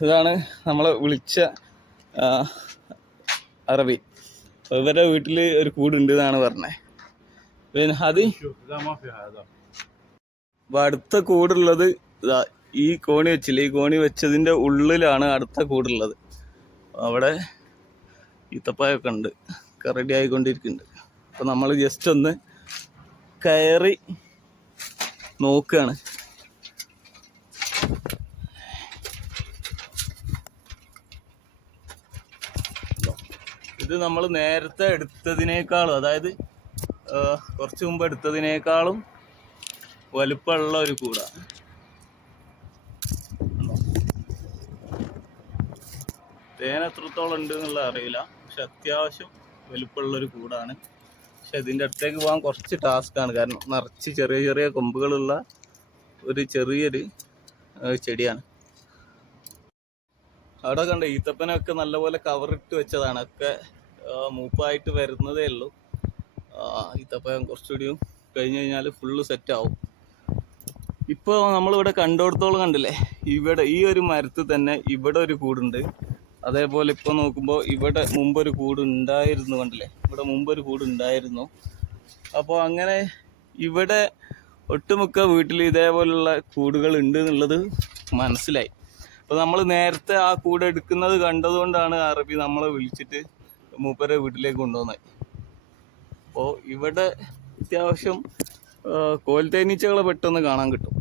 ഇതാണ് നമ്മളെ വിളിച്ച അറബി. ഇവരുടെ വീട്ടിൽ ഒരു കൂടുണ്ട് എന്നാണ് പറഞ്ഞത്. പിന്നെ അത് അടുത്ത കൂടുള്ളത് ഈ കോണി വെച്ചില്ലേ, ഈ കോണി വെച്ചതിൻ്റെ ഉള്ളിലാണ് അടുത്ത കൂടുള്ളത്. അവിടെ ഈത്തപ്പായൊക്കെ ഉണ്ട്, റെഡി ആയിക്കൊണ്ടിരിക്കുന്നുണ്ട്. അപ്പം നമ്മൾ ജസ്റ്റ് ഒന്ന് കയറി നോക്കുകയാണ്. ഇത് നമ്മൾ നേരത്തെ എടുത്തതിനേക്കാളും, അതായത് കുറച്ച് മുമ്പ് എടുത്തതിനേക്കാളും വലുപ്പമുള്ള ഒരു കൂടാണ്. തേൻ എത്രത്തോളം ഉണ്ട് എന്നുള്ള അറിയില്ല, പക്ഷെ അത്യാവശ്യം വലുപ്പമുള്ളൊരു കൂടാണ്. പക്ഷെ ഇതിൻ്റെ അടുത്തേക്ക് പോകാൻ കുറച്ച് ടാസ്ക്കാണ്, കാരണം നിറച്ച് ചെറിയ ചെറിയ കൊമ്പുകളുള്ള ഒരു ചെറിയൊരു ചെടിയാണ്. അവിടെ കണ്ട ഈത്തപ്പനൊക്കെ നല്ലപോലെ കവറിട്ട് വെച്ചതാണ്. ഒക്കെ മൂപ്പായിട്ട് വരുന്നതേ ഉള്ളൂ. ഈത്തപ്പഴം കുറച്ചുകൂടിയും കഴിഞ്ഞ് കഴിഞ്ഞാൽ ഫുള്ള് സെറ്റാവും. ഇപ്പോൾ നമ്മളിവിടെ കണ്ടിടത്തോളം കണ്ടില്ലേ, ഇവിടെ ഈ ഒരു മരത്തിൽ തന്നെ ഇവിടെ ഒരു കൂടുണ്ട്. അതേപോലെ ഇപ്പോൾ നോക്കുമ്പോൾ ഇവിടെ മുമ്പൊരു കൂട് ഉണ്ടായിരുന്നു, കണ്ടില്ലേ, ഇവിടെ മുമ്പൊരു കൂട് ഉണ്ടായിരുന്നു. അപ്പോൾ അങ്ങനെ ഇവിടെ ഒട്ടുമുക്ക വീട്ടിൽ ഇതേപോലുള്ള കൂടുകൾ ഉണ്ട് എന്നുള്ളത് മനസ്സിലായി. അപ്പോൾ നമ്മൾ നേരത്തെ ആ കൂട് എടുക്കുന്നത് കണ്ടതുകൊണ്ടാണ് അറബി നമ്മളെ വിളിച്ചിട്ട് മൂപ്പരെ വീട്ടിലേക്ക് കൊണ്ടുവന്നത്. അപ്പോൾ ഇവിടെ അത്യാവശ്യം കോൽത്തേനീച്ചകളെ പെട്ടെന്ന് കാണാൻ കിട്ടും.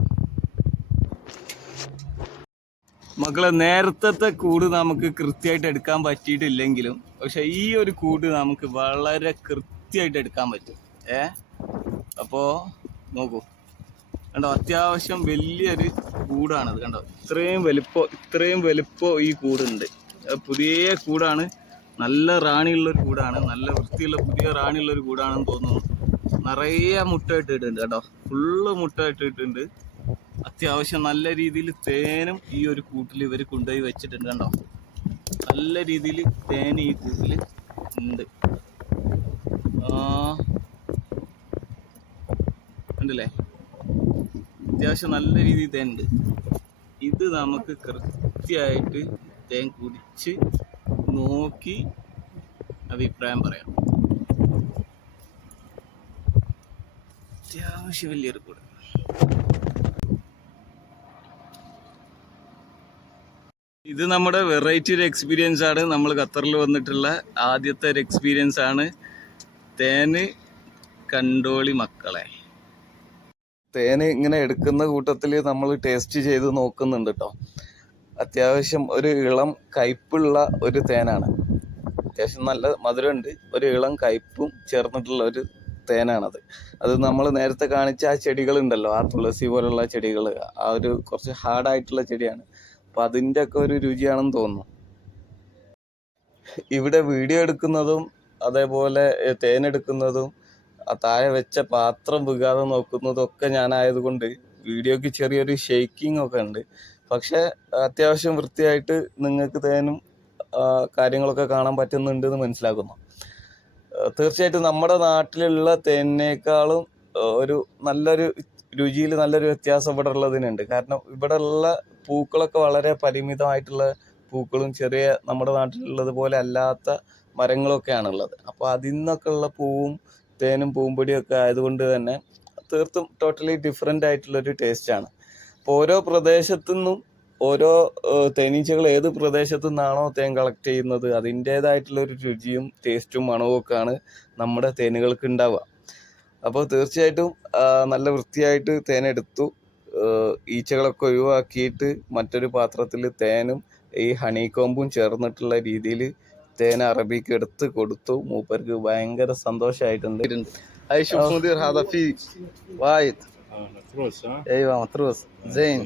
മക്കളെ, നേരത്തെ കൂട് നമുക്ക് കൃത്യമായിട്ട് എടുക്കാൻ പറ്റിയിട്ടില്ലെങ്കിലും പക്ഷെ ഈ ഒരു കൂട് നമുക്ക് വളരെ കൃത്യമായിട്ട് എടുക്കാൻ പറ്റും. അപ്പോൾ നോക്കൂ, കണ്ടോ, അത്യാവശ്യം വലിയൊരു കൂടാണത്. കണ്ടോ, ഇത്രയും വലുപ്പം ഈ കൂടുണ്ട്. പുതിയ കൂടാണ്, നല്ല റാണിയുള്ളൊരു കൂടാണ്, നല്ല വൃത്തിയുള്ള പുതിയ റാണിയുള്ളൊരു കൂടാണെന്ന് തോന്നുന്നു. നിറയെ മുട്ട ഇട്ടിട്ടുണ്ട് കേട്ടോ, ഫുള്ള് മുട്ട ഇട്ടിട്ടുണ്ട്. അത്യാവശ്യം നല്ല രീതിയിൽ തേനും ഈ ഒരു കൂട്ടിൽ ഇവർ കൊണ്ടുപോയി വെച്ചിട്ടുണ്ട്. കണ്ടോ, നല്ല രീതിയിൽ തേൻ ഈ കൂട്ടിൽ ഉണ്ട്. ഉണ്ടല്ലേ, അത്യാവശ്യം നല്ല രീതിയിൽ തേൻ ഉണ്ട്. ഇത് നമുക്ക് കൃത്യമായിട്ട് തേൻ കുടിച്ച് നോക്കി അഭിപ്രായം പറയാം. അത്യാവശ്യം വലിയൊരു കൂട്. ഇത് നമ്മുടെ വെറൈറ്റി ഒരു എക്സ്പീരിയൻസ് ആണ്. നമ്മൾ ഖത്തറിൽ വന്നിട്ടുള്ള ആദ്യത്തെ ഒരു എക്സ്പീരിയൻസ് ആണ്. തേന് കണ്ടോളി മക്കളെ. തേന് ഇങ്ങനെ എടുക്കുന്ന കൂട്ടത്തിൽ നമ്മൾ ടേസ്റ്റ് ചെയ്ത് നോക്കുന്നുണ്ട് കേട്ടോ. അത്യാവശ്യം ഒരു ഇളം കയ്പുള്ള ഒരു തേനാണ്. അത്യാവശ്യം നല്ല മധുരമുണ്ട്, ഒരു ഇളം കയ്പും ചേർന്നിട്ടുള്ള ഒരു തേനാണത്. അത് നമ്മൾ നേരത്തെ കാണിച്ച ആ ചെടികളുണ്ടല്ലോ, ആ തുളസി പോലുള്ള ചെടികൾ, ആ ഒരു കുറച്ച് ഹാർഡായിട്ടുള്ള ചെടിയാണ്. അപ്പം അതിൻ്റെ ഒക്കെ ഒരു രുചിയാണെന്ന് തോന്നുന്നു. ഇവിടെ വീഡിയോ എടുക്കുന്നതും അതേപോലെ തേനെടുക്കുന്നതും താഴെ വെച്ച പാത്രം വികാതെ നോക്കുന്നതും ഒക്കെ ഞാനായതുകൊണ്ട് വീഡിയോക്ക് ചെറിയൊരു ഷെയ്ക്കിംഗ് ഒക്കെ ഉണ്ട്. പക്ഷെ അത്യാവശ്യം വൃത്തിയായിട്ട് നിങ്ങൾക്ക് തേനും കാര്യങ്ങളൊക്കെ കാണാൻ പറ്റുന്നുണ്ട് എന്ന് മനസ്സിലാക്കുന്നു. തീർച്ചയായിട്ടും നമ്മുടെ നാട്ടിലുള്ള തേനിനേക്കാളും ഒരു നല്ലൊരു രുചിയിൽ നല്ലൊരു വ്യത്യാസം ഇവിടെ ഉള്ളതിനുണ്ട്. കാരണം ഇവിടെ ഉള്ള പൂക്കളൊക്കെ വളരെ പരിമിതമായിട്ടുള്ള പൂക്കളും ചെറിയ നമ്മുടെ നാട്ടിലുള്ളത് പോലെ അല്ലാത്ത മരങ്ങളൊക്കെയാണുള്ളത്. അപ്പോൾ അതിൽ നിന്നൊക്കെ ഉള്ള പൂവും തേനും പൂമ്പൊടിയൊക്കെ ആയതുകൊണ്ട് തന്നെ തീർത്തും ടോട്ടലി ഡിഫറെൻ്റ് ആയിട്ടുള്ളൊരു ടേസ്റ്റാണ്. അപ്പോൾ ഓരോ പ്രദേശത്തു നിന്നും ഓരോ തേനീച്ചകൾ ഏത് പ്രദേശത്തു നിന്നാണോ തേൻ കളക്ട് ചെയ്യുന്നത് അതിൻ്റേതായിട്ടുള്ളൊരു രുചിയും ടേസ്റ്റും മണവും ഒക്കെയാണ് നമ്മുടെ തേനുകൾക്ക് ഉണ്ടാവുക. അപ്പോൾ തീർച്ചയായിട്ടും നല്ല വൃത്തിയായിട്ട് തേനെടുത്തു. ഈച്ചകളൊക്കെ ഒഴിവാക്കിയിട്ട് മറ്റൊരു പാത്രത്തിൽ തേനും ഈ ഹണി കോമ്പും ചേർന്നിട്ടുള്ള രീതിയിൽ തേൻ അറബിക്ക് എടുത്ത് കൊടുത്തു. മൂപ്പർക്ക് ഭയങ്കര സന്തോഷമായിട്ടുണ്ട്. هاي شوف مدير هذا في وايد ايوه متروس زين